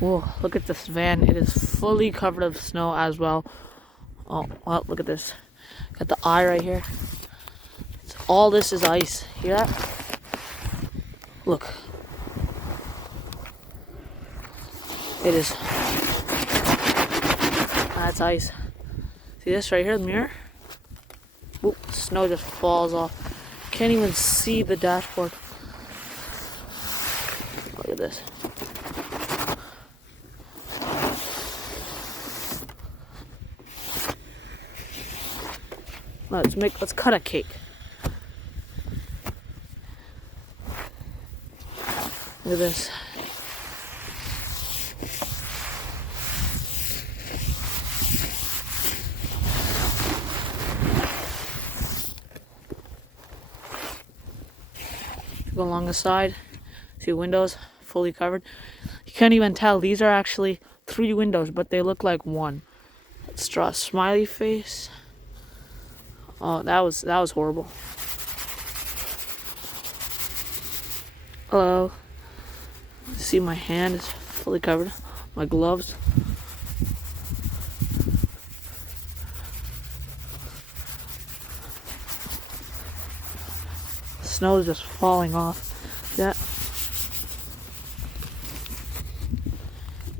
Whoa, look at this van. It is fully covered of snow as well. Oh, wow, look at this. Got the eye right here. All this is ice. Hear that? Look. It is. That's ice. See this right here, the mirror? Oop, snow just falls off. Can't even see the dashboard. Look at this. Let's cut a cake. Look at this. Go along the side, see windows fully covered. You can't even tell these are actually 3 windows, but they look like one. Let's draw a smiley face. Oh, that was horrible. Hello. See, my hand is fully covered. My gloves. Snow is just falling off. See that?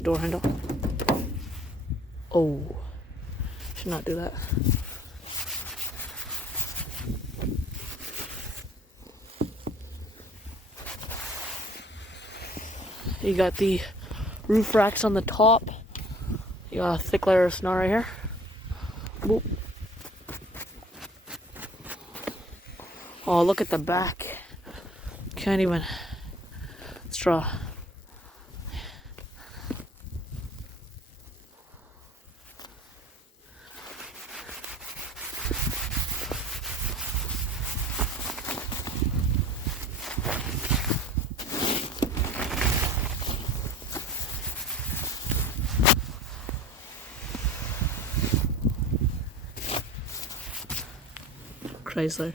Door handle. Oh, should not do that. You got the roof racks on the top. You got a thick layer of snow right here. Boop. Oh, look at the back. Can't even. Let's draw. Chrysler.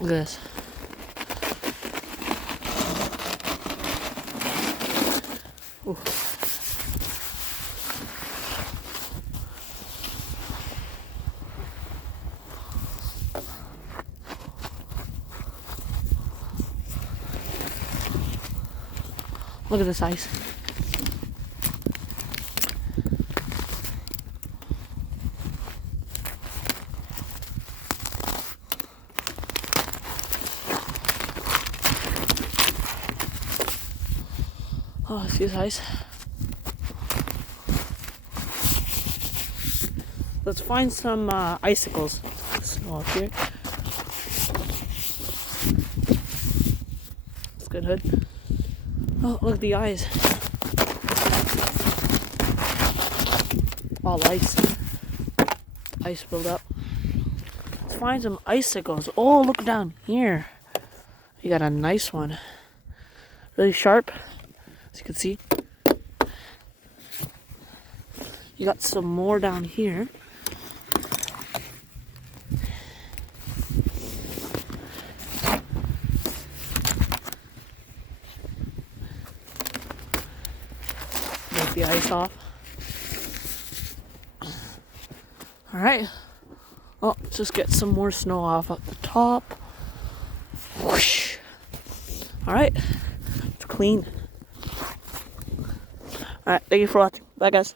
Look at this. Ooh. Look at this ice. Oh, see this ice? Let's find some icicles. Snow up here. That's good hood. Oh, look at the eyes. All ice. Ice build up. Let's find some icicles. Oh, look down here. You got a nice one. Really sharp. As you can see. You got some more down here. Break the ice off. Alright. Oh, let's just get some more snow off at the top. Whoosh. Alright. It's clean. Alright, thank you for watching. Bye, guys.